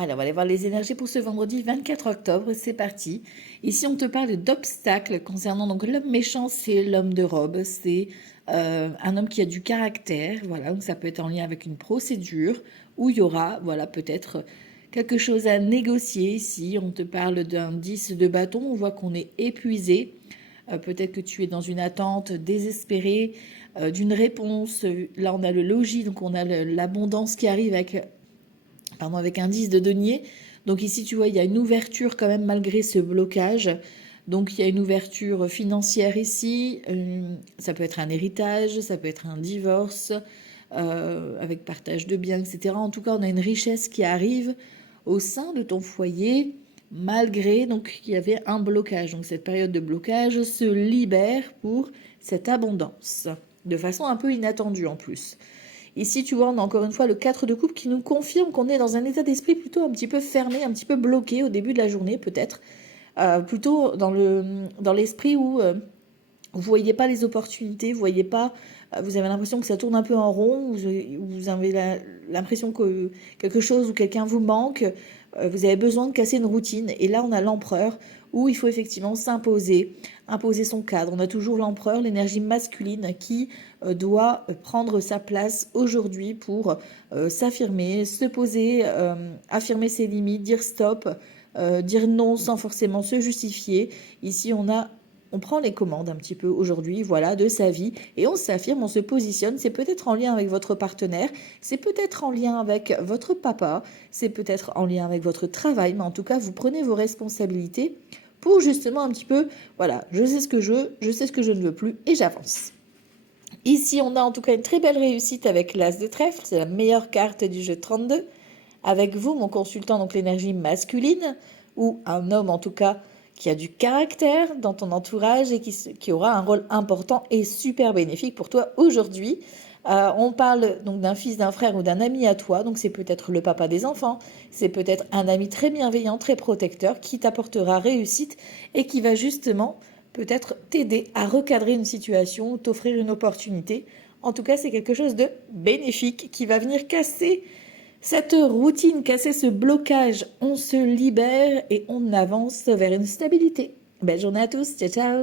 Alors, on va aller voir les énergies pour ce vendredi 24 octobre. C'est parti. Ici, on te parle d'obstacles concernant donc l'homme méchant, c'est l'homme de robe. C'est un homme qui a du caractère. Voilà, donc ça peut être en lien avec une procédure où il y aura, voilà, peut-être quelque chose à négocier. Ici, on te parle d'un 10 de bâton. On voit qu'on est épuisé. Peut-être que tu es dans une attente désespérée d'une réponse. Là, on a le logis, donc on a l'abondance qui arrive avec un 10 de denier. Donc ici, tu vois, il y a une ouverture quand même malgré ce blocage. Donc il y a une ouverture financière ici. Ça peut être un héritage, ça peut être un divorce, avec partage de biens, etc. En tout cas, on a une richesse qui arrive au sein de ton foyer, malgré donc qu'il y avait un blocage. Donc cette période de blocage se libère pour cette abondance, de façon un peu inattendue en plus. Ici, tu vois, on a encore une fois le 4 de coupe qui nous confirme qu'on est dans un état d'esprit plutôt un petit peu fermé, un petit peu bloqué au début de la journée, peut-être. Plutôt dans l'esprit où vous voyez pas les opportunités, vous voyez pas, vous avez l'impression que ça tourne un peu en rond, vous avez l'impression que quelque chose ou quelqu'un vous manque, vous avez besoin de casser une routine. Et là, on a l'empereur où il faut effectivement s'imposer, imposer son cadre. On a toujours l'empereur, l'énergie masculine qui doit prendre sa place aujourd'hui pour s'affirmer, se poser, affirmer ses limites, dire stop, dire non sans forcément se justifier. Ici, on prend les commandes un petit peu aujourd'hui, voilà, de sa vie et on s'affirme, on se positionne. C'est peut-être en lien avec votre partenaire, c'est peut-être en lien avec votre papa, c'est peut-être en lien avec votre travail, mais en tout cas, vous prenez vos responsabilités pour justement un petit peu, voilà, je sais ce que je veux, je sais ce que je ne veux plus et j'avance. Ici, on a en tout cas une très belle réussite avec l'As de trèfle, c'est la meilleure carte du jeu 32. Avec vous, mon consultant, donc l'énergie masculine, ou un homme en tout cas qui a du caractère dans ton entourage et qui aura un rôle important et super bénéfique pour toi aujourd'hui. On parle donc d'un fils, d'un frère ou d'un ami à toi, donc c'est peut-être le papa des enfants, c'est peut-être un ami très bienveillant, très protecteur qui t'apportera réussite et qui va justement peut-être t'aider à recadrer une situation, t'offrir une opportunité. En tout cas, c'est quelque chose de bénéfique qui va venir casser cette routine, casser ce blocage. On se libère et on avance vers une stabilité. Belle journée à tous, ciao ciao.